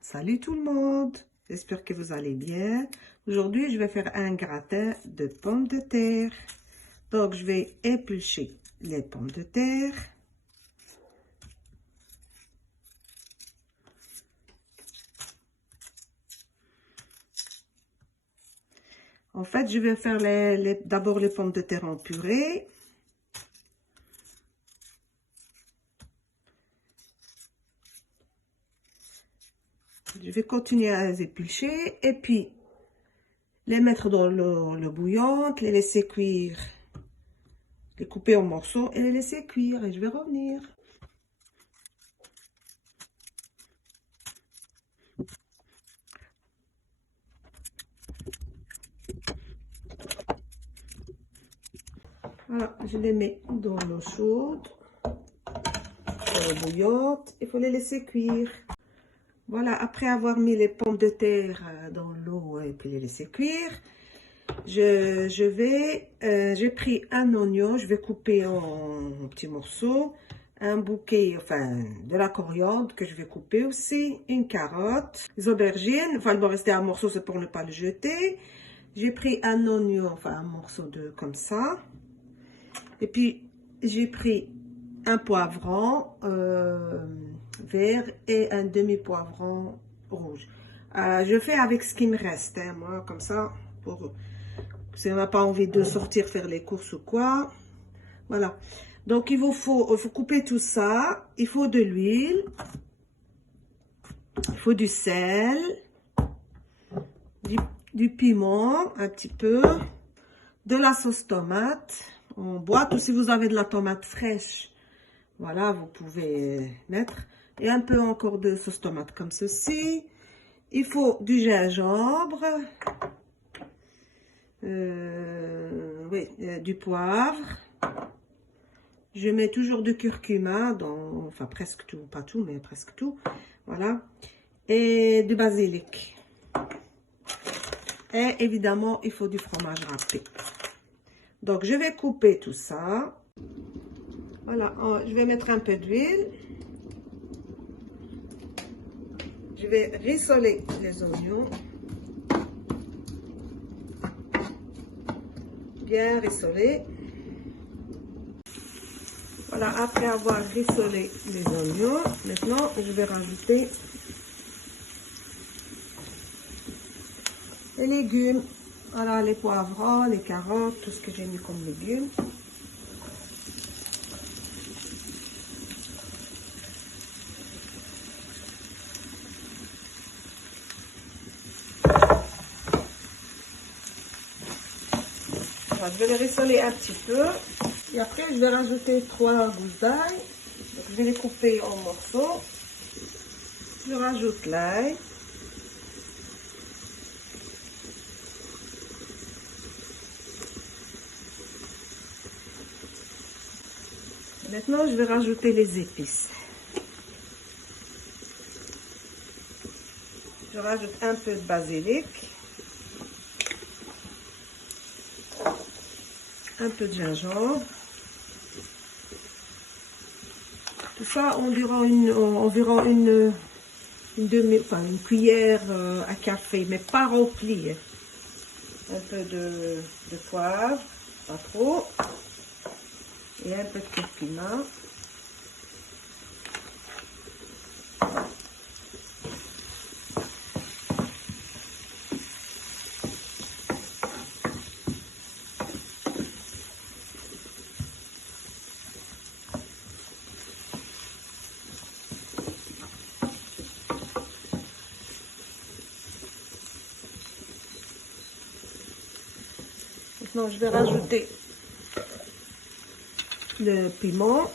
Salut tout le monde, j'espère que vous allez bien. Aujourd'hui, je vais faire un gratin de pommes de terre. Donc, je vais éplucher les pommes de terre. En fait, je vais faire d'abord les pommes de terre en purée. Je vais continuer à les éplucher et puis les mettre dans l'eau bouillante, les laisser cuire, les couper en morceaux et les laisser cuire. Et je vais revenir. Voilà, je les mets dans l'eau chaude, dans l'eau bouillante. Il faut les laisser cuire. Voilà, après avoir mis les pommes de terre dans l'eau et puis les laisser cuire, j'ai pris un oignon, je vais couper en petits morceaux, un bouquet, enfin, de la coriandre que je vais couper aussi, une carotte, des aubergines, enfin, il va rester un morceau, c'est pour ne pas le jeter. J'ai pris un oignon, enfin, un morceau de comme ça. Et puis, j'ai pris un poivron vert et un demi-poivron rouge. Je fais avec ce qui me reste, hein, moi, comme ça, pour si on n'a pas envie de sortir faire les courses ou quoi. Voilà. Donc, il faut couper tout ça. Il faut de l'huile. Il faut du sel. Du piment, un petit peu. De la sauce tomate en boîte, ou si vous avez de la tomate fraîche, voilà, vous pouvez mettre. Et un peu encore de sauce tomate comme ceci. Il faut du gingembre, du poivre. Je mets toujours du curcuma, enfin presque tout, pas tout, mais presque tout. Voilà. Et du basilic. Et évidemment, il faut du fromage râpé. Donc, je vais couper tout ça. Voilà, je vais mettre un peu d'huile. Je vais rissoler les oignons. Bien rissolés. Voilà, après avoir rissolé les oignons, maintenant, je vais rajouter les légumes. Voilà, les poivrons, les carottes, tout ce que j'ai mis comme légumes. Voilà, je vais les rissoler un petit peu. Et après, je vais rajouter 3 gousses d'ail. Donc, je vais les couper en morceaux. Je rajoute l'ail. Maintenant, je vais rajouter les épices. Je rajoute un peu de basilic, un peu de gingembre. Tout ça environ une cuillère à café, mais pas remplie. Un peu de poivre, pas trop. Et un peu de curcuma. Maintenant, je vais rajouter le piment.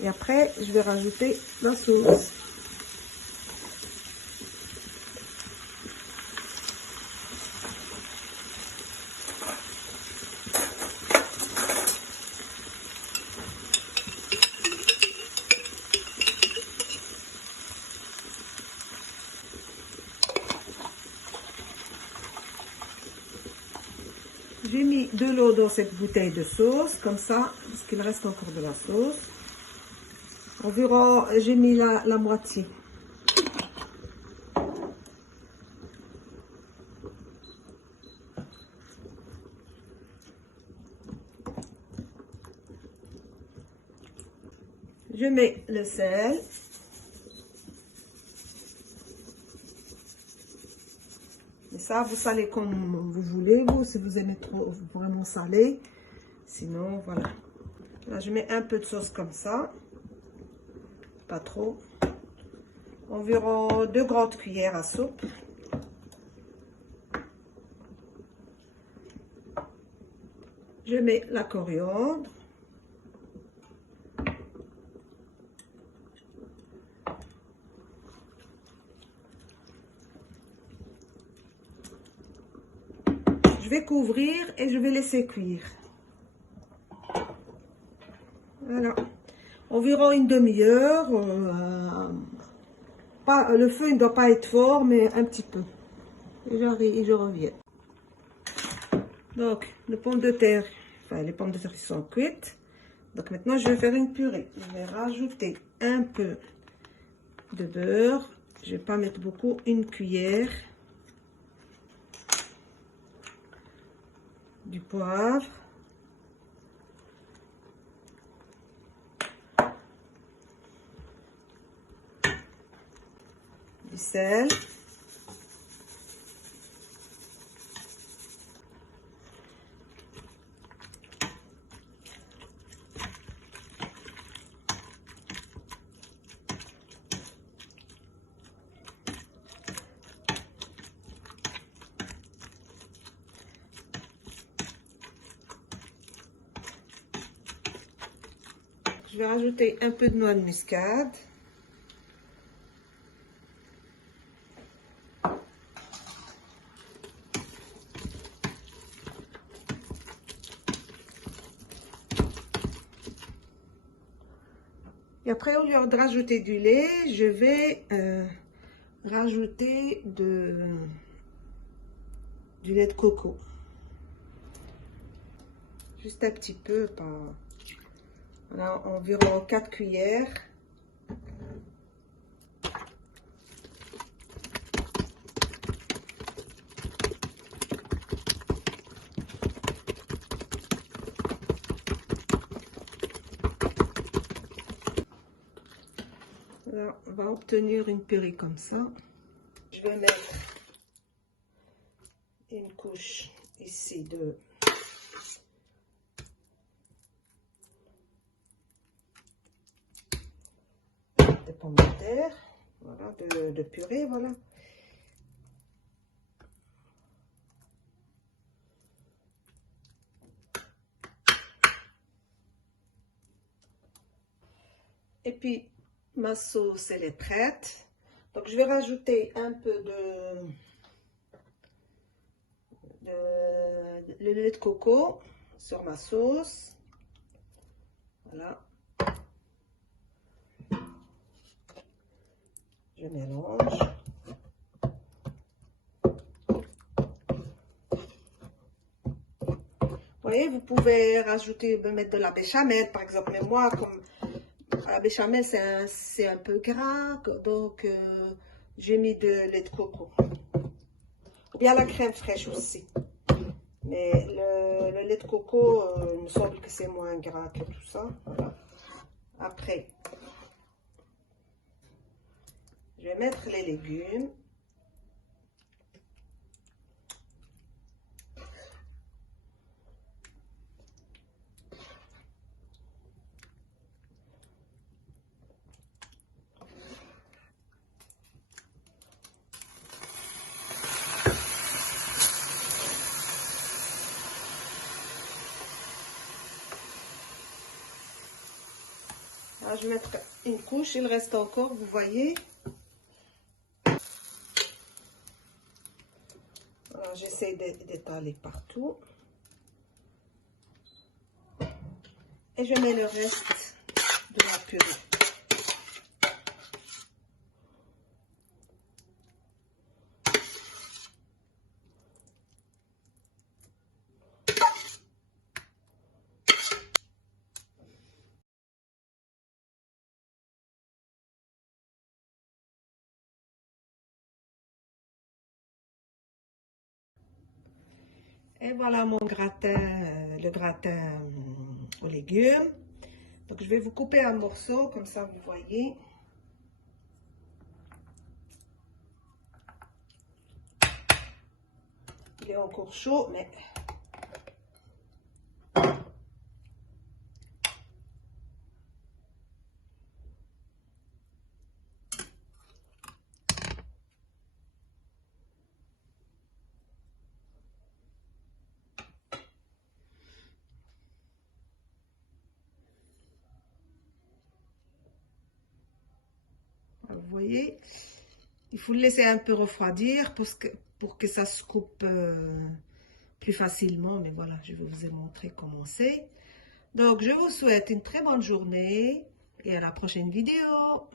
Et après, je vais rajouter la sauce. J'ai mis de l'eau dans cette bouteille de sauce, comme ça, parce qu'il reste encore de la sauce. Environ, j'ai mis la moitié. Je mets le sel. Et ça, vous salez comme vous voulez, vous, si vous aimez trop vraiment salé. Sinon, voilà. Là, je mets un peu de sauce comme ça. Pas trop. Environ 2 grandes cuillères à soupe. Je mets la coriandre. Je vais couvrir et je vais laisser cuire. Voilà. Environ une demi-heure. Le feu ne doit pas être fort, mais un petit peu. Et je reviens. Donc, les pommes de terre, les pommes de terre sont cuites. Donc maintenant, je vais faire une purée. Je vais rajouter un peu de beurre. Je ne vais pas mettre beaucoup, une cuillère. Du poivre. Du sel. Je vais rajouter un peu de noix de muscade. Et après, au lieu de rajouter du lait, je vais rajouter du lait de coco. Juste un petit peu, pas... Voilà, environ 4 cuillères. Là, on va obtenir une purée comme ça. Je vais mettre une couche ici de pommes de terre, voilà, de purée, voilà. Et puis, ma sauce, elle est prête. Donc, je vais rajouter un peu le lait de coco sur ma sauce. Voilà. Je mélange. Vous voyez, vous pouvez rajouter, mettre de la béchamel, par exemple. Mais moi, comme la béchamel, c'est un peu gras, donc j'ai mis de lait de coco. Ou bien la crème fraîche aussi. Mais le lait de coco, il me semble que c'est moins gras que tout ça. Voilà. Après, je vais mettre les légumes. Là, je vais mettre une couche, il reste encore, vous voyez. J'essaie d'étaler partout. Et je mets le reste de la purée. Et voilà mon gratin, le gratin aux légumes. Donc je vais vous couper un morceau, comme ça vous voyez. Il est encore chaud, mais... Vous voyez, il faut le laisser un peu refroidir pour que ça se coupe plus facilement. Mais voilà, je vais vous montrer comment c'est. Donc, je vous souhaite une très bonne journée et à la prochaine vidéo.